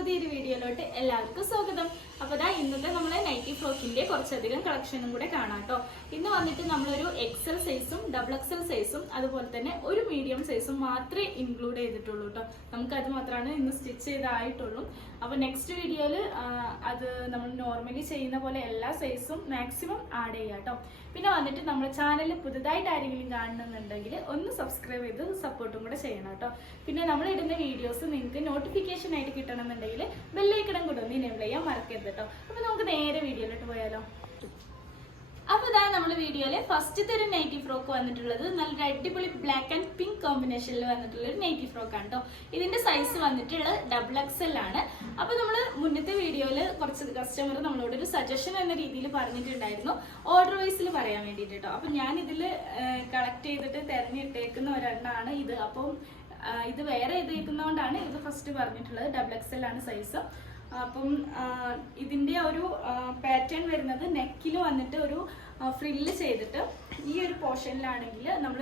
പുതിയൊരു വീഡിയോയിലോട്ട് എല്ലാവർക്കും സ്വാഗതം. അപ്പോൾ ദാ ഇന്നത്തെ നമ്മളെ നൈറ്റി ഫ്രോക്കിന്റെ കുറച്ചധികം കളക്ഷനും കൂടെ കാണാം കേട്ടോ ഇന്ന് വന്നിട്ട് നമ്മളൊരു എക്സൽ സൈസും ഡബിൾ എക്സൽ സൈസും അതുപോലെ തന്നെ ഒരു മീഡിയം സൈസും മാത്രമേ ഇൻക്ലൂഡ് ചെയ്തിട്ടുള്ളൂ കേട്ടോ നമുക്ക് അത് മാത്രമാണ് ഇന്ന് സ്റ്റിച്ച് ചെയ്തായിട്ടുള്ളൂ. അപ്പോൾ നെക്സ്റ്റ് വീഡിയോയിൽ അത് നമ്മൾ നോർമലി ചെയ്യുന്ന പോലെ എല്ലാ സൈസും മാക്സിമം ആഡ് ചെയ്യാം കേട്ടോ പിന്നെ വന്നിട്ട് നമ്മുടെ ചാനൽ പുതുതായിട്ട് ആരെങ്കിലും കാണണമെന്നുണ്ടെങ്കിൽ ഒന്ന് സബ്സ്ക്രൈബ് ചെയ്ത് സപ്പോർട്ടും കൂടെ ചെയ്യണം കേട്ടോ പിന്നെ നമ്മൾ ഇടുന്ന വീഡിയോസ് നിങ്ങൾക്ക് നോട്ടിഫിക്കേഷൻ ആയിട്ട് കിട്ടണമെന്നുണ്ടെങ്കിൽ ബെല്ലൈക്കണം കൂടെ ഒന്ന് ഇനേബിൾ ചെയ്യാൻ മറക്കരുത് കേട്ടോ അപ്പൊ നമുക്ക് നേരെ വീഡിയോയിലോട്ട് പോയാലോ. അപ്പൊ ഇതാ നമ്മുടെ വീഡിയോയിലെ ഫസ്റ്റത്തെ ഒരു നൈറ്റി ഫ്രോക്ക് വന്നിട്ടുള്ളത്. നല്ല അടിപൊളി ബ്ലാക്ക് ആൻഡ് പിങ്ക് കോമ്പിനേഷനിൽ വന്നിട്ടുള്ള ഒരു നൈറ്റി ഫ്രോക്ക് ആണ് കേട്ടോ ഇതിന്റെ സൈസ് വന്നിട്ടുള്ളത് ഡബിൾ എക്സ് എൽ ആണ്. അപ്പൊ നമ്മൾ മുന്നത്തെ വീഡിയോയിൽ കുറച്ച് കസ്റ്റമർ നമ്മളോട് ഒരു സജഷൻ എന്ന രീതിയിൽ പറഞ്ഞിട്ടുണ്ടായിരുന്നു. ഓർഡർ വൈസിൽ പറയാൻ വേണ്ടിയിട്ട് കേട്ടോ അപ്പൊ ഞാൻ ഇതിൽ കളക്ട് ചെയ്തിട്ട് തെരഞ്ഞെടുത്തേക്കുന്ന ഒരെണ്ണാണ് ഇത്. അപ്പം ഇത് വേറെ ചെയ്തേക്കുന്നതുകൊണ്ടാണ് ഇത് ഫസ്റ്റ് പറഞ്ഞിട്ടുള്ളത്. ഡബിൾ എക്സ് എൽ ആണ് സൈസ് അപ്പം ഇതിന്റെ ഒരു പാറ്റേൺ വരുന്നത് നെക്കിൽ വന്നിട്ട് ഒരു ഫ്രില്ല് ചെയ്തിട്ട് ഈ ഒരു പോർഷനിലാണെങ്കിൽ നമ്മൾ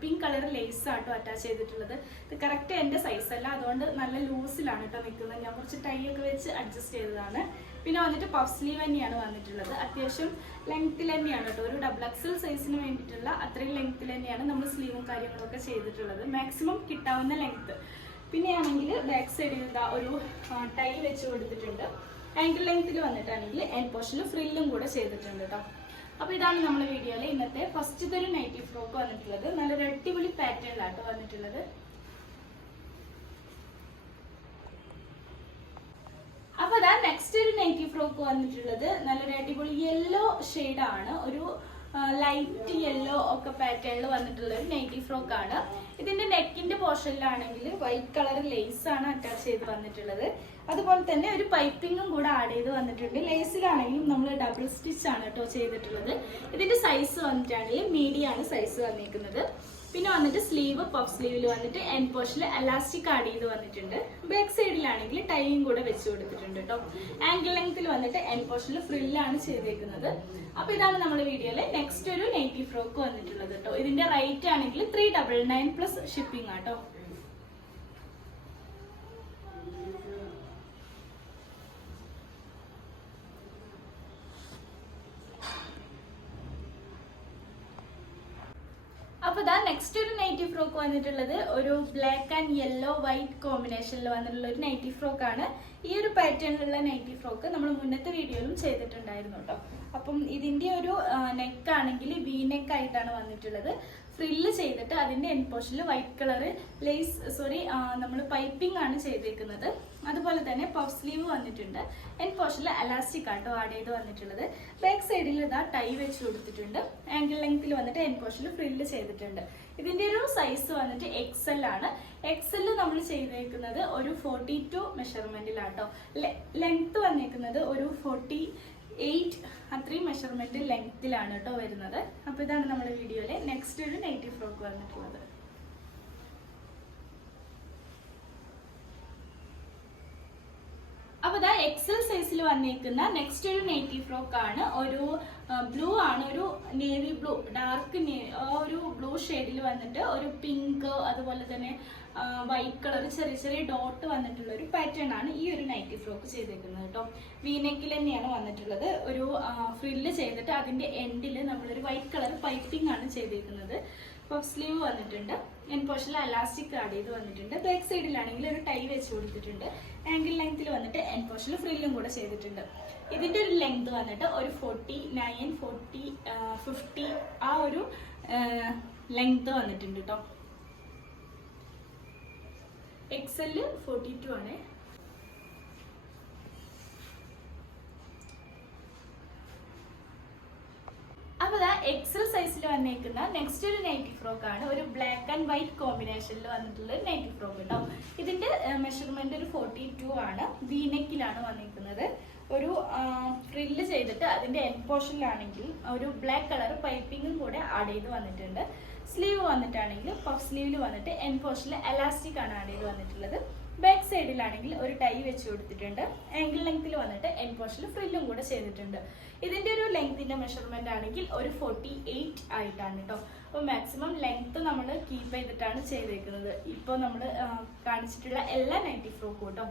പിങ്ക് കളർ ലേസ് ആട്ടോ അറ്റാച്ച് ചെയ്തിട്ടുള്ളത്. ഇത് കറക്റ്റ് എന്റെ സൈസ് അല്ല. അതുകൊണ്ട് നല്ല ലൂസിലാണ് കേട്ടോ നിൽക്കുന്നത് ഞാൻ കുറച്ച് ടൈ ഒക്കെ വെച്ച് അഡ്ജസ്റ്റ് ചെയ്തതാണ്. പിന്നെ വന്നിട്ട് പഫ് സ്ലീവ് തന്നെയാണ് വന്നിട്ടുള്ളത്. അത്യാവശ്യം ലെങ്ത്തിൽ തന്നെയാണ് കേട്ടോ ഒരു ഡബിൾ എക്സൽ സൈസിന് വേണ്ടിയിട്ടുള്ള അത്രയും ലെങ്ത്തിൽ തന്നെയാണ് നമ്മൾ സ്ലീവും കാര്യങ്ങളൊക്കെ ചെയ്തിട്ടുള്ളത്. മാക്സിമം കിട്ടാവുന്ന ലെങ്ത്ത് പിന്നെ ആണെങ്കിൽ ബാക്ക് സൈഡിൽ എന്താ ഒരു ടൈ വെച്ച് കൊടുത്തിട്ടുണ്ട്. ആങ്കിൾ ലെങ്ത്തിൽ വന്നിട്ടാണെങ്കിൽ എൻ പോർഷനിൽ ഫ്രില്ലും കൂടെ ചെയ്തിട്ടുണ്ട് കേട്ടോ അപ്പോൾ ഇതാണ് നമ്മുടെ വീഡിയോയിൽ ഇന്നത്തെ ഫസ്റ്റ് ഒരു നൈറ്റി ഫ്രോക്ക് വന്നിട്ടുള്ളത് നല്ലൊരു അടിപൊളി പാറ്റേണിലാട്ടോ വന്നിട്ടുള്ളത്. അപ്പൊ അതാ നെക്സ്റ്റ് ഒരു നൈറ്റി ഫ്രോക്ക് വന്നിട്ടുള്ളത്. നല്ലൊരു അടിപൊളി യെല്ലോ ആണ്. ഒരു ലൈറ്റ് യെല്ലോ ഒക്കെ പാറ്റേണിൽ വന്നിട്ടുള്ള ഒരു നൈറ്റി ഫ്രോക്ക് ആണ്. ഇതിന്റെ നെക്കിന്റെ പോർഷനിലാണെങ്കിൽ വൈറ്റ് കളർ ലേസ് ആണ് അറ്റാച്ച് ചെയ്ത് വന്നിട്ടുള്ളത്. അതുപോലെ തന്നെ ഒരു പൈപ്പിങ്ങും കൂടെ ആഡ് ചെയ്ത് വന്നിട്ടുണ്ട്. ലേസിലാണെങ്കിലും നമ്മൾ ഡബിൾ സ്റ്റിച്ച് ആണ് കേട്ടോ ചെയ്തിട്ടുള്ളത്. ഇതിന്റെ സൈസ് വന്നിട്ടാണെങ്കിൽ മീഡിയം ആണ് സൈസ് വന്നിരിക്കുന്നത്. പിന്നെ വന്നിട്ട് സ്ലീവ് പഫ് സ്ലീവിൽ വന്നിട്ട് എൻ പോർഷനിൽ അലാസ്റ്റിക് ആഡ് ചെയ്ത് വന്നിട്ടുണ്ട് ബാക്ക് സൈഡിലാണെങ്കിൽ ടൈയും കൂടെ വെച്ച് കൊടുത്തിട്ടുണ്ട് കേട്ടോ ആംഗിൾ ലെങ്ത്തിൽ വന്നിട്ട് എൻ പോർഷനിൽ ഫ്രില്ലാണ് ചെയ്തേക്കുന്നത്. അപ്പൊ ഇതാണ് നമ്മുടെ വീഡിയോയിലെ നെക്സ്റ്റ് ഒരു നൈറ്റി ഫ്രോക്ക് വന്നിട്ടുള്ളത് കേട്ടോ ഇതിന്റെ റേറ്റ് ആണെങ്കിൽ three double nine plus shipping ആട്ടോ അപ്പൊ ഇതാ നെക്സ്റ്റ് ഒരു നൈറ്റി ഫ്രോക്ക് വന്നിട്ടുള്ളത്. ഒരു ബ്ലാക്ക് ആൻഡ് യെല്ലോ വൈറ്റ് കോമ്പിനേഷനിൽ വന്നിട്ടുള്ള ഒരു നൈറ്റി ഫ്രോക്ക് ആണ്. ഈ ഒരു പാറ്റേണിലുള്ള നൈറ്റി ഫ്രോക്ക് നമ്മൾ മുന്നത്തെ വീഡിയോയിലും ചെയ്തിട്ടുണ്ടായിരുന്നു കേട്ടോ അപ്പം ഇതിന്റെ ഒരു നെക്ക് ആണെങ്കിൽ വി നെക്ക് ആയിട്ടാണ് വന്നിട്ടുള്ളത്. ഫ്രില്ല് ചെയ്തിട്ട് അതിന്റെ end white colour lace sorry നമ്മൾ പൈപ്പിംഗ് ആണ് ചെയ്തേക്കുന്നത്. അതുപോലെ തന്നെ പഫ് സ്ലീവ് വന്നിട്ടുണ്ട്. എൻ പോർഷനിൽ അലാസ്റ്റിക് ആട്ടോ ആഡ് ചെയ്ത് വന്നിട്ടുള്ളത്. ബാക്ക് സൈഡിൽ ഇതാ ടൈ വെച്ച് കൊടുത്തിട്ടുണ്ട്. ആംഗിൾ ലെങ്ത്തിൽ വന്നിട്ട് എൻ പോർഷനിൽ ഫ്രില്ല് ചെയ്തിട്ടുണ്ട്. ഇതിന്റെ ഒരു സൈസ് വന്നിട്ട് എക്സൽ ആണ്. എക്സൽ നമ്മൾ ചെയ്തേക്കുന്നത് ഒരു ഫോർട്ടി ടു മെഷർമെന്റിലാട്ടോ ലെങ്ത് വന്നേക്കുന്നത് ഒരു ഫോർട്ടി എയ്റ്റ് അത്രയും മെഷർമെന്റ് ലെങ്ത്തിലാണ് കേട്ടോ വരുന്നത്. അപ്പോൾ ഇതാണ് നമ്മുടെ വീഡിയോയിലെ നെക്സ്റ്റ് ഒരു നൈറ്റി ഫ്രോക്ക് വന്നിട്ടുള്ളത്. അപ്പൊ ഇതാ എക്സൽ സൈസിൽ വന്നിരിക്കുന്ന നെക്സ്റ്റ് ഒരു നെയ്റ്റീവ് ഫ്രോക്ക് ആണ്. ഒരു ബ്ലൂ ആണ്. ഒരു നേവി ബ്ലൂ ഡാർക്ക് ഒരു ബ്ലൂ ഷെയ്ഡിൽ വന്നിട്ട് ഒരു പിങ്ക് അതുപോലെ തന്നെ വൈറ്റ് കളർ ചെറിയ ചെറിയ ഡോട്ട് വന്നിട്ടുള്ള ഒരു പാറ്റേൺ ആണ് ഈ ഒരു നൈറ്റി ഫ്രോക്ക് ചെയ്തേക്കുന്നത് കേട്ടോ വീനെക്കിൽ തന്നെയാണ് വന്നിട്ടുള്ളത്. ഒരു ഫ്രില്ല് ചെയ്തിട്ട് അതിന്റെ എൻഡിൽ നമ്മളൊരു വൈറ്റ് കളർ പൈപ്പിംഗ് ആണ് ചെയ്തേക്കുന്നത്. പഫ് സ്ലീവ് വന്നിട്ടുണ്ട്. എൻ പോർഷനിൽ അലാസ്റ്റിക് ആഡ് ചെയ്ത് വന്നിട്ടുണ്ട്. ബാക്ക് സൈഡിലാണെങ്കിൽ ഒരു ടൈ വെച്ച് കൊടുത്തിട്ടുണ്ട്. ആംഗിൾ ലെങ്ത്തിൽ വന്നിട്ട് എൻ പോർഷനിൽ ഫ്രില്ലും കൂടെ ചെയ്തിട്ടുണ്ട്. ഇതിന്റെ ഒരു ലെങ്ത് വന്നിട്ട് ഒരു ഫോർട്ടി നയൻ ഫോർട്ടി ഫിഫ്റ്റി ആ ഒരു ലെങ്ത് വന്നിട്ടുണ്ട് കേട്ടോ എക്സൽ ഫോർട്ടി ടു ആണ്. അപ്പൊ ദാ എക്സൽ സൈസിൽ വന്നേക്കുന്ന നെക്സ്റ്റ് ഒരു നൈറ്റി ഫ്രോക്ക് ആണ്. ഒരു ബ്ലാക്ക് ആൻഡ് വൈറ്റ് കോമ്പിനേഷനിൽ വന്നിട്ടുള്ള നൈറ്റി ഫ്രോക്ക് ഉണ്ടാവും ഇതിന്റെ മെഷർമെന്റ് ഒരു ഫോർട്ടി ടു ആണ് വീനെക്കിലാണ് വന്നിരിക്കുന്നത് ഒരു ഫ്രില്ല് ചെയ്തിട്ട് അതിന്റെ എൻ പോർഷനിലാണെങ്കിൽ ഒരു ബ്ലാക്ക് കളർ പൈപ്പിങ്ങും കൂടെ ആഡ് ചെയ്ത് വന്നിട്ടുണ്ട്. സ്ലീവ് വന്നിട്ടാണെങ്കിൽ പഫ് സ്ലീവിൽ വന്നിട്ട് എൻ പോസ്റ്റിൽ എലാസ്റ്റിക് ആണ് ആഡ് ചെയ്ത് വന്നിട്ടുള്ളത്. ബാക്ക് സൈഡിലാണെങ്കിൽ ഒരു ടൈ വെച്ച് കൊടുത്തിട്ടുണ്ട്. ആംഗിൾ ലെങ്ത്തിൽ വന്നിട്ട് എൻ പോർഷനിൽ ഫ്രില്ലും കൂടെ ചെയ്തിട്ടുണ്ട്. ഇതിന്റെ ഒരു ലെങ്ത്തിന്റെ മെഷർമെന്റ് ആണെങ്കിൽ ഒരു ഫോർട്ടി എയ്റ്റ് ആയിട്ടാണ് കേട്ടോ അപ്പോൾ മാക്സിമം ലെങ്ത്ത് നമ്മൾ കീപ്പ് ചെയ്തിട്ടാണ് ചെയ്തേക്കുന്നത്. ഇപ്പോൾ നമ്മൾ കാണിച്ചിട്ടുള്ള എല്ലാ നൈറ്റി ഫ്രോക്കും കേട്ടോ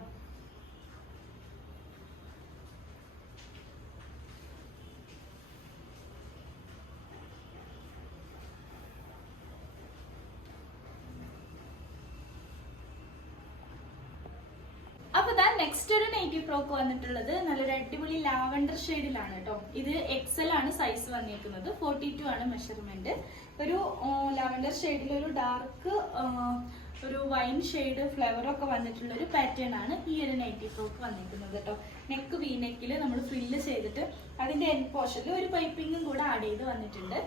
അപ്പൊ ദാ നെക്സ്റ്റ് ഒരു നെയ്റ്റീവ് ഫ്രോക്ക് വന്നിട്ടുള്ളത് നല്ലൊരു അടിപൊളി ലാവണ്ടർ ഷെയ്ഡിലാണ് കേട്ടോ. ഇത് എക്സൽ ആണ് സൈസ് വന്നിരിക്കുന്നത്. ഫോർട്ടി ടു ആണ് മെഷർമെന്റ് ഒരു ലാവണ്ടർ ഷെയ്ഡിൽ ഒരു ഡാർക്ക് ഒരു വൈൻ ഷെയ്ഡ് ഫ്ലവർ ഒക്കെ വന്നിട്ടുള്ള ഒരു പാറ്റേൺ ആണ് ഈ ഒരു നൈറ്റി ഫ്രോക്ക് വന്നിരിക്കുന്നത് കേട്ടോ. നെക്ക് വി നെക്കിൽ നമ്മൾ ഫ്രില്ല് ചെയ്തിട്ട് അതിന്റെ എൻ പോർഷനിൽ ഒരു പൈപ്പിങ്ങും കൂടെ ആഡ് ചെയ്ത് വന്നിട്ടുണ്ട്.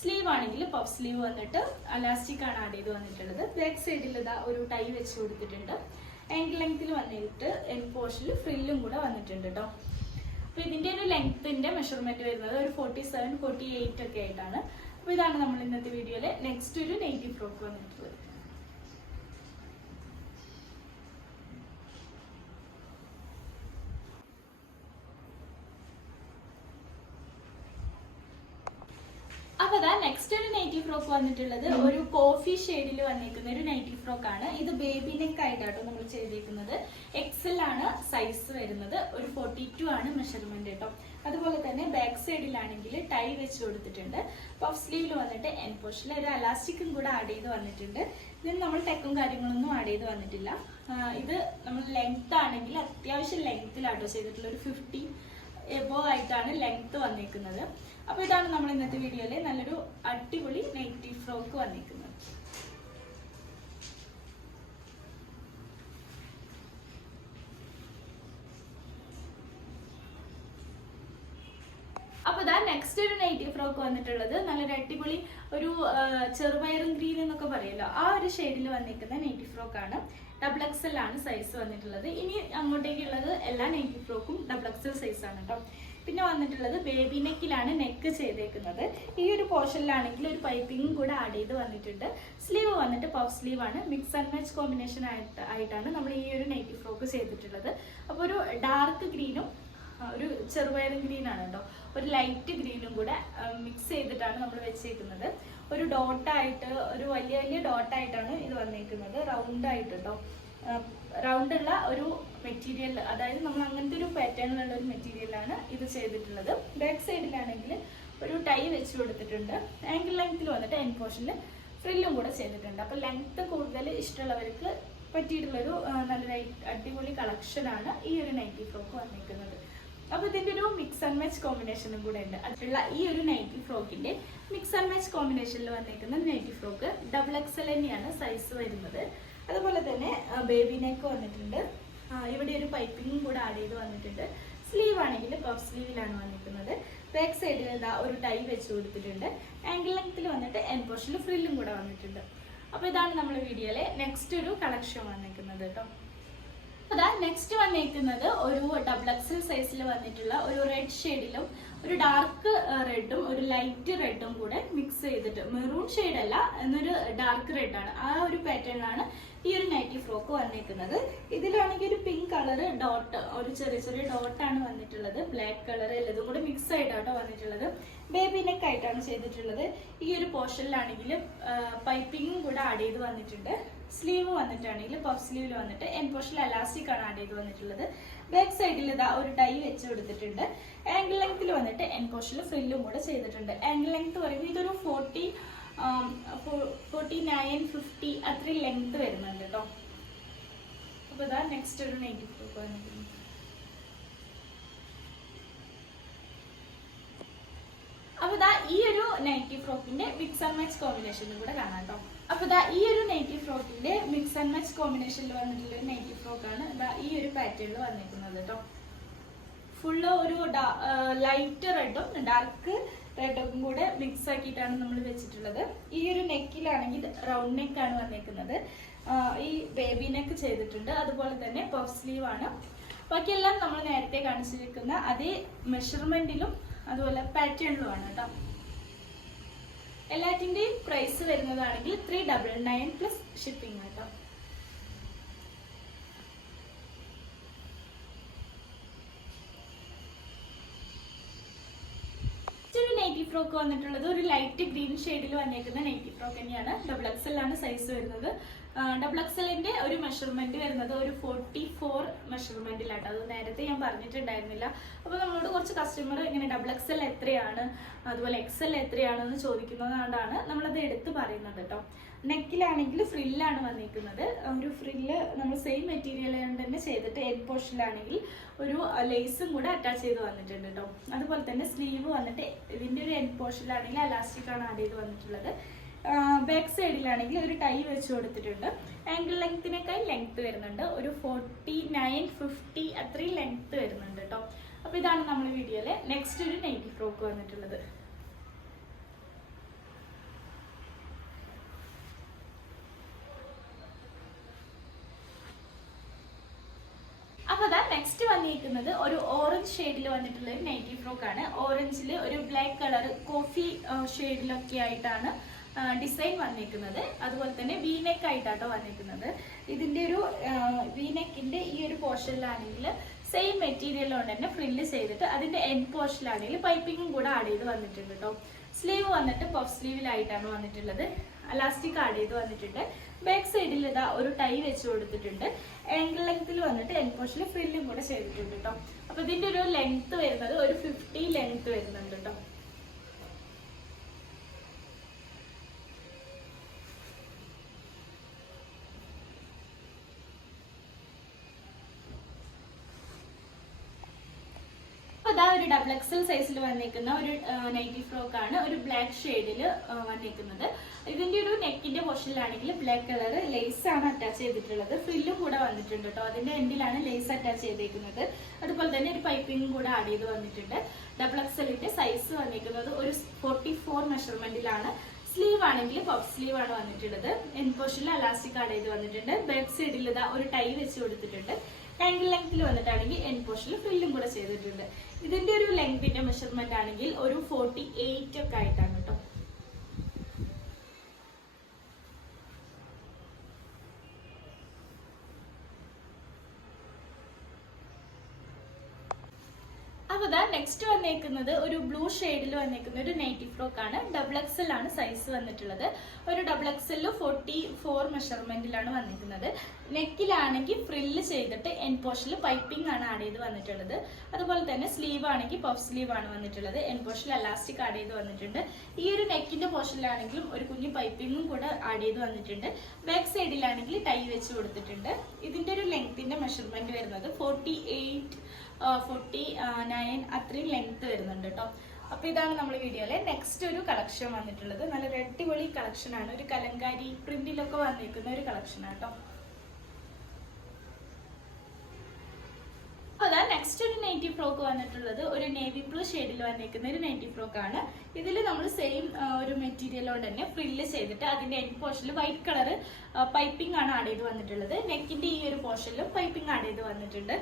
സ്ലീവ് ആണെങ്കിൽ പഫ് സ്ലീവ് വന്നിട്ട് അലാസ്റ്റിക് ആണ് ആഡ് ചെയ്ത് വന്നിട്ടുള്ളത്. ബാക്ക് സൈഡിൽ ഇതാ ഒരു ടൈ വെച്ച് കൊടുത്തിട്ടുണ്ട്. ആങ്കിൾ ലെങ്ത്തിൽ വന്നിട്ട് എൻ പോർഷനിൽ ഫ്രില്ലും കൂടെ വന്നിട്ടുണ്ട് കേട്ടോ അപ്പൊ ഇതിന്റെ ഒരു ലെങ്ത്തിന്റെ മെഷർമെന്റ് വരുന്നത് ഒരു ഫോർട്ടി സെവൻ ഫോർട്ടി എയ്റ്റ് ഒക്കെ ആയിട്ടാണ്. അപ്പൊ ഇതാണ് നമ്മൾ ഇന്നത്തെ വീഡിയോയിലെ നെക്സ്റ്റ് ഒരു നെയ്റ്റി ഫ്രോക്ക് വന്നിട്ടുള്ളത്. അപ്പൊ അതാ നെക്സ്റ്റ് ഒരു നൈറ്റി ഫ്രോക്ക് വന്നിട്ടുള്ളത് ഒരു കോഫി ഷെയ്ഡിൽ വന്നിരിക്കുന്ന ഒരു നൈറ്റി ഫ്രോക്ക് ആണ്. ഇത് ബേബി നെക്ക് ആയിട്ടാട്ടോ നമ്മൾ ചെയ്തിരിക്കുന്നത് എക്സൽ ആണ് സൈസ് വരുന്നത്. ഒരു ഫോർട്ടി ടു ആണ് മെഷർമെന്റ് കേട്ടോ അതുപോലെ തന്നെ ബാക്ക് സൈഡിലാണെങ്കിൽ ടൈ വെച്ച് കൊടുത്തിട്ടുണ്ട്. പഫ് സ്ലീവിൽ വന്നിട്ട് എൻ പോഷനിൽ ഒരു അലാസ്റ്റിക്കും കൂടെ ആഡ് ചെയ്ത് വന്നിട്ടുണ്ട്. ഇതിന് നമ്മൾ ടെക്കും കാര്യങ്ങളൊന്നും ആഡ് ചെയ്ത് വന്നിട്ടില്ല. ഇത് നമ്മൾ ലെങ്ത് ആണെങ്കിൽ അത്യാവശ്യം ലെങ്ത്തിലാട്ടോ ചെയ്തിട്ടുള്ള ഒരു ഫിഫ്റ്റി എബോ ആയിട്ടാണ് ലെങ്ത് വന്നിരിക്കുന്നത് അപ്പൊ ഇതാണ് നമ്മൾ ഇന്നത്തെ വീഡിയോയിലെ നല്ലൊരു അടിപൊളി നൈറ്റി ഫ്രോക്ക് വന്നിരിക്കുന്നത്. അപ്പൊ ഇതാ നെക്സ്റ്റ് ഒരു നൈറ്റി ഫ്രോക്ക് വന്നിട്ടുള്ളത്. നല്ലൊരു അടിപൊളി ഒരു ചെറുപയറും ഗ്രീൻ എന്നൊക്കെ പറയുമല്ലോ ആ ഒരു ഷെയ്ഡിൽ വന്നിരിക്കുന്ന നൈറ്റി ഫ്രോക്ക് ആണ്. ഡബിൾ എക്സ് എൽ ആണ് സൈസ് വന്നിട്ടുള്ളത്. ഇനി അങ്ങോട്ടേക്കുള്ളത് എല്ലാ നൈറ്റി ഫ്രോക്കും ഡബിൾ എക്സ് എൽ സൈസ് ആണ് കേട്ടോ പിന്നെ വന്നിട്ടുള്ളത് ബേബി നെക്കിലാണ് നെക്ക് ചെയ്തേക്കുന്നത്. ഈ ഒരു പോർഷനിലാണെങ്കിൽ ഒരു പൈപ്പിംഗും കൂടെ ആഡ് ചെയ്ത് വന്നിട്ടുണ്ട്. സ്ലീവ് വന്നിട്ട് പഫ് സ്ലീവ് ആണ്. മിക്സ് ആൻഡ് മാച്ച് കോമ്പിനേഷൻ ആയിട്ട് ആയിട്ടാണ് നമ്മൾ ഈ ഒരു നൈറ്റി ഫ്രോക്ക് ചെയ്തിട്ടുള്ളത്. അപ്പോൾ ഒരു ഡാർക്ക് ഗ്രീനും ഒരു ചെറുപയർ ഗ്രീൻ ആണ് കേട്ടോ ഒരു ലൈറ്റ് ഗ്രീനും കൂടെ മിക്സ് ചെയ്തിട്ടാണ് നമ്മൾ വെച്ചേക്കുന്നത്. ഒരു ഡോട്ടായിട്ട് ഒരു വലിയ വലിയ ഡോട്ടായിട്ടാണ് ഇത് വന്നേക്കുന്നത്. റൗണ്ട് ആയിട്ട് കേട്ടോ റൗണ്ട് ഉള്ള ഒരു മെറ്റീരിയൽ അതായത് നമ്മൾ അങ്ങനത്തെ ഒരു പാറ്റേണിലുള്ള ഒരു മെറ്റീരിയലാണ് ഇത് ചെയ്തിട്ടുള്ളത്. ബാക്ക് സൈഡിലാണെങ്കിൽ ഒരു ടൈ വെച്ച് കൊടുത്തിട്ടുണ്ട്. ആംഗിൾ ലെങ്ത്തിൽ വന്നിട്ട് എൻ പോർഷനിൽ ഫ്രില്ലും കൂടെ ചെയ്തിട്ടുണ്ട്. അപ്പോൾ ലെങ്ത്ത് കൂടുതൽ ഇഷ്ടമുള്ളവർക്ക് പറ്റിയിട്ടുള്ളൊരു നല്ല അടിപൊളി കളക്ഷനാണ് ഈ ഒരു നൈറ്റി ഫ്രോക്ക് വന്നിരിക്കുന്നത്. അപ്പോൾ ഇതിന്റെ ഒരു മിക്സ് ആൻഡ് മാച്ച് കോമ്പിനേഷനും കൂടെ ഉണ്ട്. അതിലുള്ള ഈ ഒരു നൈറ്റി ഫ്രോക്കിന്റെ മിക്സ് ആൻഡ് മാച്ച് കോമ്പിനേഷനിൽ വന്നിരിക്കുന്ന നൈറ്റി ഫ്രോക്ക് ഡബിൾ എക്സൽ തന്നെയാണ് സൈസ് വരുന്നത്. അതുപോലെ തന്നെ ബേബി നെക്ക് വന്നിട്ടുണ്ട്. ഇവിടെ ഒരു പൈപ്പിങ്ങും കൂടെ ആഡ് ചെയ്ത് വന്നിട്ടുണ്ട്. സ്ലീവ് ആണെങ്കിൽ പഫ് സ്ലീവിലാണ് വന്നിരിക്കുന്നത്. ബാക്ക് സൈഡിൽ എന്താ ഒരു ടൈ വെച്ച് കൊടുത്തിട്ടുണ്ട്. ആംഗിൾ ലെങ്ത്തിൽ വന്നിട്ട് എൻ പോർഷനിൽ ഫ്രില്ലും കൂടെ വന്നിട്ടുണ്ട്. അപ്പോൾ ഇതാണ് നമ്മുടെ വീഡിയോയിലെ നെക്സ്റ്റ് ഒരു കളക്ഷൻ വന്നിരിക്കുന്നത് കേട്ടോ അതാ നെക്സ്റ്റ് വന്നിരിക്കുന്നത് ഒരു ഡബിൾ എക്സൽ സൈസിൽ വന്നിട്ടുള്ള ഒരു റെഡ് ഷെയ്ഡിലും ഒരു ഡാർക്ക് റെഡും ഒരു ലൈറ്റ് റെഡും കൂടെ മിക്സ് ചെയ്തിട്ട് മെറൂൺ ഷെയ്ഡ് അല്ല എന്നൊരു ഡാർക്ക് റെഡ് ആണ്. ആ ഒരു പാറ്റേണിലാണ് ഈ ഒരു നൈറ്റി ഫ്രോക്ക് വന്നിരിക്കുന്നത് ഇതിലാണെങ്കിൽ ഒരു പിങ്ക് കളർ ഡോട്ട് ഒരു ചെറിയ ചെറിയ ഡോട്ടാണ് വന്നിട്ടുള്ളത്. ബ്ലാക്ക് കളർ എല്ലതും കൂടെ മിക്സ് ആയിട്ടാട്ടോ വന്നിട്ടുള്ളത്. ബേബി നെക്ക് ആയിട്ടാണ് ചെയ്തിട്ടുള്ളത്. ഈ ഒരു പോർഷനിലാണെങ്കിൽ പൈപ്പിങ്ങും കൂടെ ആഡ് ചെയ്ത് വന്നിട്ടുണ്ട്. സ്ലീവ് വന്നിട്ടാണെങ്കിൽ പഫ് സ്ലീവിൽ വന്നിട്ട് എൻ അലാസ്റ്റിക് ആണ് ആഡ് ചെയ്ത് വന്നിട്ടുള്ളത്. ബാക്ക് സൈഡിൽ ഇതാ ഒരു ടൈ വെച്ച് കൊടുത്തിട്ടുണ്ട്. ആംഗിൾ ലെങ്ത്തിൽ വന്നിട്ട് എൻ ഫ്രില്ലും കൂടെ ചെയ്തിട്ടുണ്ട്. ആംഗിൾ ലെങ്ത് പറയുമ്പോൾ ഇതൊരു ഫോർട്ടി ഫോർട്ടി നയൻ ഫിഫ്റ്റി അത്രയും ലെങ്ത് വരുന്നുണ്ട് കേട്ടോ അപ്പോൾ ഇതാ നെക്സ്റ്റ് ഒരു നൈറ്റി ഫ്രോക്ക് വന്നിട്ടുണ്ട്. അപ്പൊ ഇതാ ഈ ഒരു നൈറ്റി ഫ്രോക്കിന്റെ വിക്സ് ആൻഡ് മാച്ച് കോമ്പിനേഷനും കൂടെ കാണാം കേട്ടോ അപ്പൊ ദാ ഈ ഒരു നെയ്റ്റീവ് ഫ്രോക്കിന്റെ മിക്സ് ആൻഡ് മാച്ച് കോമ്പിനേഷനിൽ വന്നിട്ടുള്ള ഒരു നെയ്റ്റീവ് ഫ്രോക്കാണ് ദാ ഈ ഒരു പാറ്റേണിൽ വന്നിരിക്കുന്നത് കേട്ടോ ഫുള്ള് ഒരു ലൈറ്റ് റെഡും ഡാർക്ക് റെഡും കൂടെ മിക്സ് ആക്കിയിട്ടാണ് നമ്മൾ വെച്ചിട്ടുള്ളത്. ഈ ഒരു നെക്കിലാണെങ്കിൽ റൗണ്ട് നെക്കാണ് വന്നിരിക്കുന്നത്. ഈ ബേബി നെക്ക് ചെയ്തിട്ടുണ്ട്. അതുപോലെ തന്നെ പഫ് സ്ലീവ് ആണ്. ബാക്കിയെല്ലാം നമ്മൾ നേരത്തെ കാണിച്ചിരിക്കുന്ന അതേ മെഷർമെന്റിലും അതുപോലെ പാറ്റേണിലും ആണ് കേട്ടോ എല്ലാറ്റിന്റെയും price വരുന്നതാണെങ്കിൽ three double nine plus shipping കേട്ടോ നൈറ്റി ഫ്രോക്ക് വന്നിട്ടുള്ളത് ഒരു ലൈറ്റ് ഗ്രീൻ ഷെയ്ഡിൽ വന്നേക്കുന്ന നൈറ്റി ഫ്രോക്ക് തന്നെയാണ്. ഡബിൾ എക്സൽ ആണ് സൈസ് വരുന്നത്. ഡബിൾ എക്സലിന്റെ ഒരു മെഷർമെന്റ് വരുന്നത് ഒരു ഫോർട്ടി ഫോർ മെഷർമെന്റിലാട്ടോ അത് നേരത്തെ ഞാൻ പറഞ്ഞിട്ടുണ്ടായിരുന്നില്ല. അപ്പോൾ നമ്മളോട് കുറച്ച് കസ്റ്റമർ ഇങ്ങനെ ഡബിൾ എക്സൽ എത്രയാണ് അതുപോലെ എക്സൽ എത്രയാണെന്ന് ചോദിക്കുന്നതുകൊണ്ടാണ് നമ്മളത് എടുത്ത് പറയുന്നത് കേട്ടോ നെക്കിലാണെങ്കിൽ ഫ്രില്ലാണ് വന്നിരിക്കുന്നത് ഒരു ഫ്രില്ല് നമ്മൾ സെയിം മെറ്റീരിയൽ തന്നെ ചെയ്തിട്ട് എൻ പോർഷനിലാണെങ്കിൽ ഒരു ലേസും കൂടെ അറ്റാച്ച് ചെയ്ത് വന്നിട്ടുണ്ട് കേട്ടോ അതുപോലെ തന്നെ സ്ലീവ് വന്നിട്ട് ഇതിന്റെ ഒരു എൻ പോർഷനിലാണെങ്കിൽ അലാസ്റ്റിക് ആണ് ആഡ് ചെയ്ത് വന്നിട്ടുള്ളത്. ബാക്ക് സൈഡിലാണെങ്കിൽ ഒരു ടൈ വെച്ച് കൊടുത്തിട്ടുണ്ട്. ആംഗിൾ ലെങ്ത്തിനേക്കാൾ ലെങ്ത് വരുന്നുണ്ട്. ഒരു ഫോർട്ടി നയൻ ഫിഫ്റ്റി അത്രയും ലെങ്ത് വരുന്നുണ്ട് കേട്ടോ അപ്പോൾ ഇതാണ് നമ്മൾ വീഡിയോയിലെ നെക്സ്റ്റ് ഒരു നൈറ്റി ഫ്രോക്ക് വന്നിട്ടുള്ളത്. അപ്പോൾ നെക്സ്റ്റ് വന്നിരിക്കുന്നത് ഒരു ഓറഞ്ച് ഷെയ്ഡിൽ വന്നിട്ടുള്ള ഒരു നൈറ്റി ഫ്രോക്ക് ആണ്. ഓറഞ്ചിൽ ഒരു ബ്ലാക്ക് കളർ കോഫി ഷെയ്ഡിലൊക്കെ ആയിട്ടാണ് ഡിസൈൻ വന്നിരിക്കുന്നത് അതുപോലെ തന്നെ വീനെക്ക് ആയിട്ടാട്ടോ വന്നിരിക്കുന്നത് ഇതിന്റെ ഒരു വീനെക്കിന്റെ ഈ ഒരു പോർഷനിലാണെങ്കിൽ സെയിം മെറ്റീരിയൽ കൊണ്ട് തന്നെ ഫ്രില്ല് ചെയ്തിട്ട് അതിന്റെ എൻഡ് പോർഷനിലാണെങ്കിൽ പൈപ്പിങ്ങും കൂടെ ആഡ് ചെയ്ത് വന്നിട്ടുണ്ട് കേട്ടോ സ്ലീവ് വന്നിട്ട് പഫ് സ്ലീവിലായിട്ടാണ് വന്നിട്ടുള്ളത്. അലാസ്റ്റിക് ആഡ് ചെയ്ത് വന്നിട്ടുണ്ട്. ബാക്ക് സൈഡിൽ ഇതാ ഒരു ടൈ വെച്ച് കൊടുത്തിട്ടുണ്ട്. ആംഗിൾ ലെങ്ത്തിൽ വന്നിട്ട് എൻപോഷിൽ ഫ്രില്ലും കൂടെ ചെയ്തിട്ടുണ്ട് കേട്ടോ അപ്പൊ ഇതിന്റെ ഒരു ലെങ്ത് വരുന്നത് ഒരു ഫിഫ്റ്റി ലെങ്ത് വരുന്നുണ്ട് കേട്ടോ അതാ ഒരു ഡബിൾ എക്സൽ സൈസിൽ വന്നിരിക്കുന്ന ഒരു നൈറ്റി ഫ്രോക്ക് ആണ്. ഒരു ബ്ലാക്ക് ഷെയ്ഡിൽ വന്നിരിക്കുന്നത് ഇതിന്റെ ഒരു നെക്കിന്റെ പോർഷനിലാണെങ്കിൽ ബ്ലാക്ക് കളർ ലേസ് ആണ് അറ്റാച്ച് ചെയ്തിട്ടുള്ളത്. ഫ്രില്ലും കൂടെ വന്നിട്ടുണ്ട് കേട്ടോ അതിന്റെ എൻഡിലാണ് ലേസ് അറ്റാച്ച് ചെയ്തിരിക്കുന്നത് അതുപോലെ തന്നെ ഒരു പൈപ്പിംഗും കൂടെ ആഡ് ചെയ്ത് വന്നിട്ടുണ്ട്. ഡബിൾ എക്സലിന്റെ സൈസ് വന്നിരിക്കുന്നത് ഒരു ഫോർട്ടി ഫോർ മെഷർമെന്റിലാണ് സ്ലീവ് ആണെങ്കിൽ പഫ് സ്ലീവ് ആണ് വന്നിട്ടുള്ളത്. എൻ അലാസ്റ്റിക് ആഡ് ചെയ്ത് വന്നിട്ടുണ്ട്. ബാക്ക് സൈഡിൽ ഇതാ ഒരു ടൈ വെച്ച് കൊടുത്തിട്ടുണ്ട്. ആംഗിൾ ലെങ്ത്തിൽ വന്നിട്ടാണെങ്കിൽ എൻ ഫില്ലും കൂടെ ചെയ്തിട്ടുണ്ട്. ഇതിന്റെ ഒരു ലെങ്തിന്റെ മെഷർമെന്റ് ആണെങ്കിൽ ഒരു ഫോർട്ടി എയ്റ്റ് ഒക്കെ ആയിട്ടാണ് കേട്ടോ അപ്പൊ ദാ നെക്സ്റ്റ് വന്നേക്കുന്നത് ഒരു ബ്ലൂ ഷെയ്ഡിൽ വന്നേക്കുന്ന ഒരു നൈറ്റി ഫ്രോക്ക് ആണ്. ഡബിൾ എക്സൽ ആണ് സൈസ് വന്നിട്ടുള്ളത്. ഒരു ഡബിൾ എക്സലിൽ ഫോർട്ടി ഫോർ മെഷർമെന്റിലാണ് വന്നിരിക്കുന്നത് നെക്കിലാണെങ്കിൽ ഫ്രില്ല് ചെയ്തിട്ട് എൻ പോർഷനിൽ പൈപ്പിംഗ് ആണ് ആഡ് ചെയ്ത് വന്നിട്ടുള്ളത്. അതുപോലെ തന്നെ സ്ലീവ് ആണെങ്കിൽ പഫ് സ്ലീവ് ആണ് വന്നിട്ടുള്ളത്. എൻ പോർഷനിൽ അലാസ്റ്റിക് ആഡ് ചെയ്ത് വന്നിട്ടുണ്ട്. ഈ ഒരു നെക്കിന്റെ പോഷനിലാണെങ്കിലും ഒരു കുഞ്ഞു പൈപ്പിംഗും കൂടെ ആഡ് ചെയ്ത് വന്നിട്ടുണ്ട്. ബാക്ക് സൈഡിലാണെങ്കിൽ ടൈ വെച്ച് കൊടുത്തിട്ടുണ്ട്. ഇതിന്റെ ഒരു ലെങ്ത്തിന്റെ മെഷർമെന്റ് വരുന്നത് ഫോർട്ടി എയ്റ്റ് ഫോർട്ടി നയൻ അത്രയും ലെങ്ത് വരുന്നുണ്ട് കേട്ടോ അപ്പൊ ഇതാണ് നമ്മൾ വീഡിയോയിലെ നെക്സ്റ്റ് ഒരു കളക്ഷൻ വന്നിട്ടുള്ളത്. നല്ലൊരു അടിപൊളി കളക്ഷൻ ആണ്. ഒരു കലങ്കാരി പ്രിന്റിലൊക്കെ വന്നിരിക്കുന്ന ഒരു കളക്ഷൻ കേട്ടോ അതാ നെക്സ്റ്റ് ഒരു ഫ്രോക്ക് വന്നിട്ടുള്ളത് ഒരു നേവി ബ്ലൂ ഷെയ്ഡിൽ വന്നിരിക്കുന്ന ഒരു നൈറ്റി ഫ്രോക്ക് ആണ്. ഇതിൽ നമ്മൾ സെയിം ഒരു മെറ്റീരിയൽ കൊണ്ട് തന്നെ ഫ്രില്ല് ചെയ്തിട്ട് അതിന്റെ എൻഡ് പോർഷനിൽ വൈറ്റ് കളർ പൈപ്പിംഗ് ആണ് ആഡ് ചെയ്ത് വന്നിട്ടുള്ളത്. നെക്കിന്റെ ഈ ഒരു പോർഷനിലും പൈപ്പിംഗ് ആഡ് ചെയ്ത് വന്നിട്ടുണ്ട്.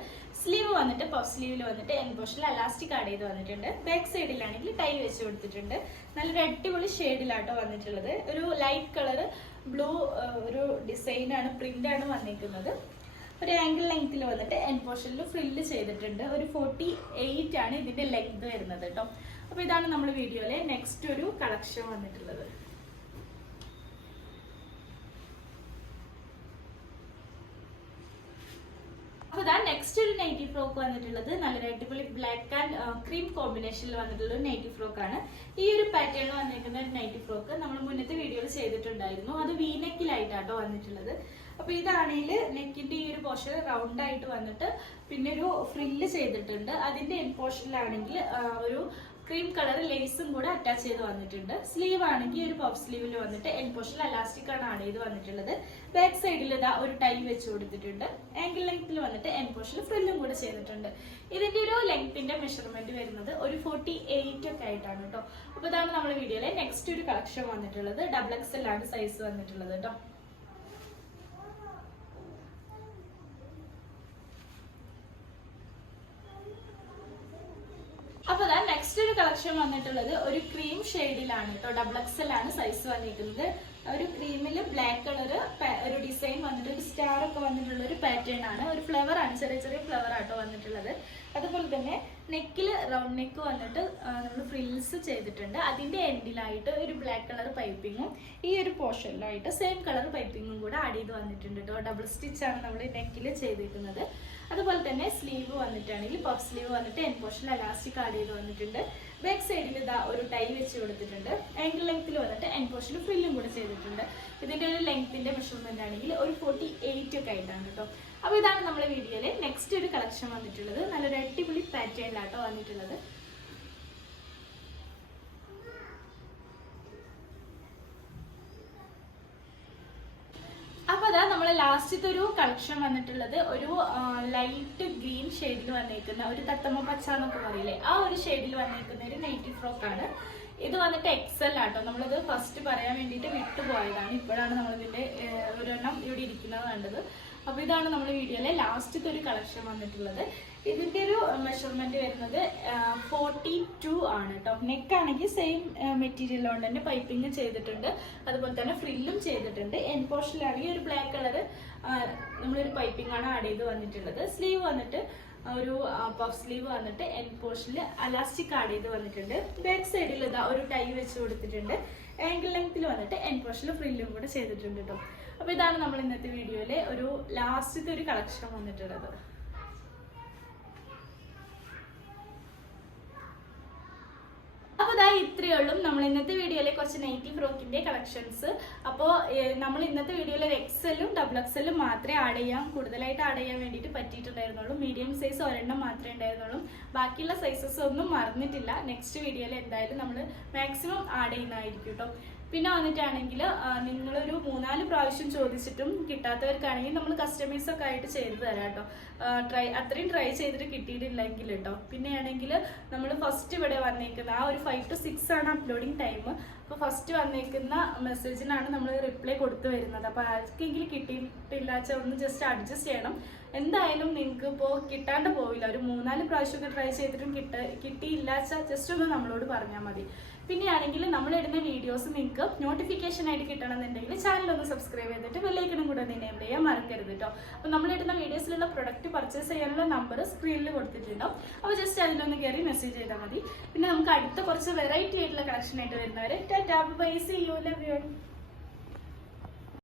സ്ലീവ് വന്നിട്ട് പഫ് സ്ലീവിൽ വന്നിട്ട് എൻഡ് പോർഷനിൽ അലാസ്റ്റിക് ആഡ് ചെയ്ത് വന്നിട്ടുണ്ട്. ബാക്ക് സൈഡിലാണെങ്കിൽ ടൈ വെച്ച് കൊടുത്തിട്ടുണ്ട്. നല്ലൊരു അടിപൊളി ഷെയ്ഡിലാട്ടോ വന്നിട്ടുള്ളത്. ഒരു ലൈറ്റ് കളർ ബ്ലൂ ഒരു ഡിസൈനാണ് ആണ് വന്നിരിക്കുന്നത് ഒരു ആംഗിൾ ലെങ്ത്തിൽ വന്നിട്ട് എൻ പോർഷനിൽ ഫ്രില്ല് ചെയ്തിട്ടുണ്ട്. ഒരു ഫോർട്ടി എയ്റ്റ് ആണ് ഇതിന്റെ ലെങ്ത് വരുന്നത് കേട്ടോ അപ്പൊ ഇതാണ് നമ്മൾ വീഡിയോയിലെ നെക്സ്റ്റ് ഒരു കളക്ഷൻ വന്നിട്ടുള്ളത്. അപ്പോൾ നെക്സ്റ്റ് ഒരു നൈറ്റി ഫ്രോക്ക് വന്നിട്ടുള്ളത്. നല്ലൊരു അടിപൊളി ബ്ലാക്ക് ആൻഡ് ക്രീം കോമ്പിനേഷനിൽ വന്നിട്ടുള്ള ഒരു നൈറ്റി ഫ്രോക്ക് ആണ്. ഈ ഒരു പാറ്റേൺ വന്നിരിക്കുന്ന ഒരു നൈറ്റി ഫ്രോക്ക് നമ്മൾ മുന്നത്തെ വീഡിയോയിൽ ചെയ്തിട്ടുണ്ടായിരുന്നു. അത് വീനക്കിലായിട്ടാട്ടോ വന്നിട്ടുള്ളത്. അപ്പൊ ഇതാണെങ്കിൽ നെക്കിന്റെ ഈ ഒരു പോർഷൻ റൗണ്ട് ആയിട്ട് വന്നിട്ട് പിന്നെ ഒരു ഫ്രില്ല് ചെയ്തിട്ടുണ്ട്. അതിന്റെ എൻ പോർഷനിലാണെങ്കിൽ ഒരു ക്രീം കളർ ലേസും കൂടെ അറ്റാച്ച് ചെയ്ത് വന്നിട്ടുണ്ട്. സ്ലീവ് ആണെങ്കിൽ ഒരു പഫ് സ്ലീവിൽ വന്നിട്ട് എൻ പോർഷനിൽ അലാസ്റ്റിക് ആണ് ആഡ് ചെയ്ത് വന്നിട്ടുള്ളത്. ബാക്ക് സൈഡിൽ ഇതാ ഒരു ടൈ വെച്ച് കൊടുത്തിട്ടുണ്ട്. ആംഗിൾ ലെങ്ത്തിൽ വന്നിട്ട് എൻ പോർഷനിൽ ഫ്രില്ലും കൂടെ ചെയ്തിട്ടുണ്ട്. ഇതിന്റെ ഒരു ലെങ്ത്തിന്റെ മെഷർമെന്റ് വരുന്നത് ഒരു ഫോർട്ടി എയ്റ്റ് ഒക്കെ ആയിട്ടാണ് കേട്ടോ അപ്പൊ ഇതാണ് നമ്മുടെ വീഡിയോയിലെ നെക്സ്റ്റ് ഒരു കളക്ഷൻ വന്നിട്ടുള്ളത്. ഡബിൾ എക്സ് ആണ് സൈസ് വന്നിട്ടുള്ളത് കേട്ടോ കളക്ഷൻ വന്നിട്ടുള്ളത് ഒരു ക്രീം ഷെയ്ഡിലാണ് കേട്ടോ. ഡബിൾ എക്സൽ ആണ് സൈസ് വന്നിരിക്കുന്നത്. ഒരു ക്രീമിൽ ബ്ലാക്ക് കളർ ഒരു ഡിസൈൻ വന്നിട്ട് ഒരു സ്റ്റാർ ഒക്കെ വന്നിട്ടുള്ള ഒരു പാറ്റേൺ ആണ്. ഒരു ഫ്ലവർ ആണ് ചെറിയ ചെറിയ ഫ്ലവർ ആട്ടോ വന്നിട്ടുള്ളത്. അതുപോലെ തന്നെ നെക്കിൽ റൗണ്ട് നെക്ക് വന്നിട്ട് നമ്മൾ ഫ്രിൽസ് ചെയ്തിട്ടുണ്ട്. അതിന്റെ എൻഡിലായിട്ട് ഒരു ബ്ലാക്ക് കളർ പൈപ്പിങ്ങും ഈ ഒരു പോർഷനിലായിട്ട് സെയിം കളർ പൈപ്പിങ്ങും കൂടെ ആഡ് ചെയ്ത് വന്നിട്ടുണ്ട് കേട്ടോ. ഡബിൾ സ്റ്റിച്ച് ആണ് നമ്മൾ നെക്കിൽ ചെയ്തിരിക്കുന്നത്. അതുപോലെ തന്നെ സ്ലീവ് വന്നിട്ടാണെങ്കിൽ പഫ് സ്ലീവ് വന്നിട്ട് എൻ പോർഷൻ അലാസ്റ്റിക് ആഡ് ചെയ്ത് വന്നിട്ടുണ്ട്. ബാക്ക് സൈഡിൽ ഇതാ ഒരു ടൈ വെച്ച് കൊടുത്തിട്ടുണ്ട്. ആംഗിൾ ലെങ്ത്തിൽ വന്നിട്ട് എൻ പോർഷനിൽ ഫ്രില്ലും കൂടെ ചെയ്തിട്ടുണ്ട്. ഇതിന്റെ ഒരു ലെങ്ത്തിന്റെ മെഷർമെന്റ് ആണെങ്കിൽ ഒരു ഫോർട്ടി എയ്റ്റ് ഒക്കെ ആയിട്ടാണ് കേട്ടോ അപ്പോൾ ഇതാണ് നമ്മുടെ വീഡിയോയിൽ നെക്സ്റ്റ് ഒരു കളക്ഷൻ വന്നിട്ടുള്ളത്. നല്ലൊരു അടിപൊളി പാറ്റേണിലാട്ടോ വന്നിട്ടുള്ളത്. ലാസ്റ്റത്തെ ഒരു കളക്ഷൻ വന്നിട്ടുള്ളത് ഒരു ലൈറ്റ് ഗ്രീൻ ഷെയ്ഡിൽ വന്നേക്കുന്ന ഒരു തത്തമ്മ പച്ച എന്നൊക്കെ പറയില്ലേ? ആ ഒരു ഷെയ്ഡിൽ വന്നേക്കുന്ന ഒരു നൈറ്റി ഫ്രോക്ക് ആണ്. ഇത് വന്നിട്ട് എക്സൽ ആട്ടോ. നമ്മളിത് ഫസ്റ്റ് പറയാൻ വേണ്ടിയിട്ട് വിട്ടുപോയതാണ് ഇപ്പോഴാണ് നമ്മളിതിന്റെ ഏഹ്, ഒരെണ്ണം ഇവിടെ ഇരിക്കുന്നത് കണ്ടത്. അപ്പോൾ ഇതാണ് നമ്മുടെ വീഡിയോയിലെ ലാസ്റ്റത്തെ ഒരു കളക്ഷൻ വന്നിട്ടുള്ളത്. ഇതിന്റെ ഒരു മെഷർമെന്റ് വരുന്നത് ഫോർട്ടി ടു ആണ് കേട്ടോ നെക്ക് ആണെങ്കിൽ സെയിം മെറ്റീരിയൽ കൊണ്ട് തന്നെ പൈപ്പിംഗ് ചെയ്തിട്ടുണ്ട്. അതുപോലെ തന്നെ ഫ്രില്ലും ചെയ്തിട്ടുണ്ട്. എൻ പോർഷനിലാണെങ്കിൽ ഒരു ബ്ലാക്ക് കളർ നമ്മളൊരു പൈപ്പിംഗ് ആണ് ആഡ് ചെയ്ത് വന്നിട്ടുള്ളത്. സ്ലീവ് വന്നിട്ട് ഒരു പഫ് സ്ലീവ് വന്നിട്ട് എൻ പോർഷനിൽ അലാസ്റ്റിക് ആഡ് ചെയ്ത് വന്നിട്ടുണ്ട്. ബാക്ക് സൈഡിൽ ഇതാ ഒരു ടൈ വെച്ച് കൊടുത്തിട്ടുണ്ട്. ആംഗിൾ ലെങ്ത്തിൽ വന്നിട്ട് എൻ പോർഷനിൽ ഫ്രില്ലും കൂടെ ചെയ്തിട്ടുണ്ട് കേട്ടോ അപ്പൊ ഇതാണ് നമ്മൾ ഇന്നത്തെ വീഡിയോയിലെ ഒരു ലാസ്റ്റത്തെ ഒരു കളക്ഷൻ വന്നിട്ടുള്ളത്. അപ്പോൾ ഇതാ ഇത്രയേ ഉള്ളൂ. നമ്മൾ ഇന്നത്തെ വീഡിയോയിലെ കുറച്ച് നൈറ്റി ഫ്രോക്കിന്റെ കളക്ഷൻസ് അപ്പോൾ നമ്മൾ ഇന്നത്തെ വീഡിയോയിൽ ഒരു എക്സലും ഡബിൾ എക്സലും മാത്രമേ ആഡ് ചെയ്യാൻ കൂടുതലായിട്ട് ആഡ് ചെയ്യാൻ വേണ്ടിയിട്ട് പറ്റിയിട്ടുണ്ടായിരുന്നുള്ളൂ. മീഡിയം സൈസ് ഒരെണ്ണം മാത്രമേ ഉണ്ടായിരുന്നുള്ളൂ. ബാക്കിയുള്ള സൈസസ് ഒന്നും മറന്നിട്ടില്ല. നെക്സ്റ്റ് വീഡിയോയിൽ എന്തായാലും നമ്മൾ മാക്സിമം ആഡ് ചെയ്യുന്നതായിരിക്കും കേട്ടോ പിന്നെ വന്നിട്ടാണെങ്കിൽ നിങ്ങളൊരു മൂന്നാൽ പ്രാവശ്യം ചോദിച്ചിട്ടും കിട്ടാത്തവർക്കാണെങ്കിൽ നമ്മൾ കസ്റ്റമൈസ് ഒക്കെ ആയിട്ട് ചെയ്ത് തരാം കേട്ടോ. ട്രൈ അത്രയും ട്രൈ ചെയ്തിട്ട് കിട്ടിയിട്ടില്ലെങ്കിൽ കേട്ടോ പിന്നെ ആണെങ്കിൽ നമ്മൾ ഫസ്റ്റ് ഇവിടെ വന്നേക്കുന്ന ആ ഒരു ഫൈവ് ടു സിക്സ് ആണ് അപ്ലോഡിങ് ടൈം അപ്പോൾ ഫസ്റ്റ് വന്നേക്കുന്ന മെസ്സേജിനാണ് നമ്മൾ റിപ്ലൈ കൊടുത്തു വരുന്നത്. അപ്പോൾ ആർക്കെങ്കിലും കിട്ടിയിട്ടില്ലാച്ച ഒന്ന് ജസ്റ്റ് അഡ്ജസ്റ്റ് ചെയ്യണം. എന്തായാലും നിങ്ങൾക്ക് ഇപ്പോൾ കിട്ടാണ്ട് പോവില്ല. ഒരു മൂന്നാൽ പ്രാവശ്യമൊക്കെ ട്രൈ ചെയ്തിട്ടും കിട്ട കിട്ടിയില്ലാച്ച ജസ്റ്റ് ഒന്ന് നമ്മളോട് പറഞ്ഞാൽ മതി. പിന്നെയാണെങ്കിൽ നമ്മൾ ഇടുന്ന വീഡിയോസ് നിങ്ങൾക്ക് നോട്ടിഫിക്കേഷൻ ആയിട്ട് കിട്ടണമെന്നുണ്ടെങ്കിൽ ചാനൽ ഒന്ന് സബ്സ്ക്രൈബ് ചെയ്തിട്ട് ബെല്ലൈക്കണും കൂടെ ഒന്ന് എനേബിൾ ചെയ്യാൻ മറക്കരുത് കേട്ടോ അപ്പോൾ നമ്മളിടുന്ന വീഡിയോസിലുള്ള പ്രൊഡക്റ്റ് പർച്ചേസ് ചെയ്യാനുള്ള നമ്പർ സ്ക്രീനിൽ കൊടുത്തിട്ടുണ്ടാവും. അപ്പോൾ ജസ്റ്റ് അതിലൊന്ന് കയറി മെസ്സേജ് ചെയ്താൽ മതി. പിന്നെ നമുക്ക് അടുത്ത കുറച്ച് വെറൈറ്റി ആയിട്ടുള്ള കളക്ഷൻ ആയിട്ട് വരുന്നവരെ tata bye see you love you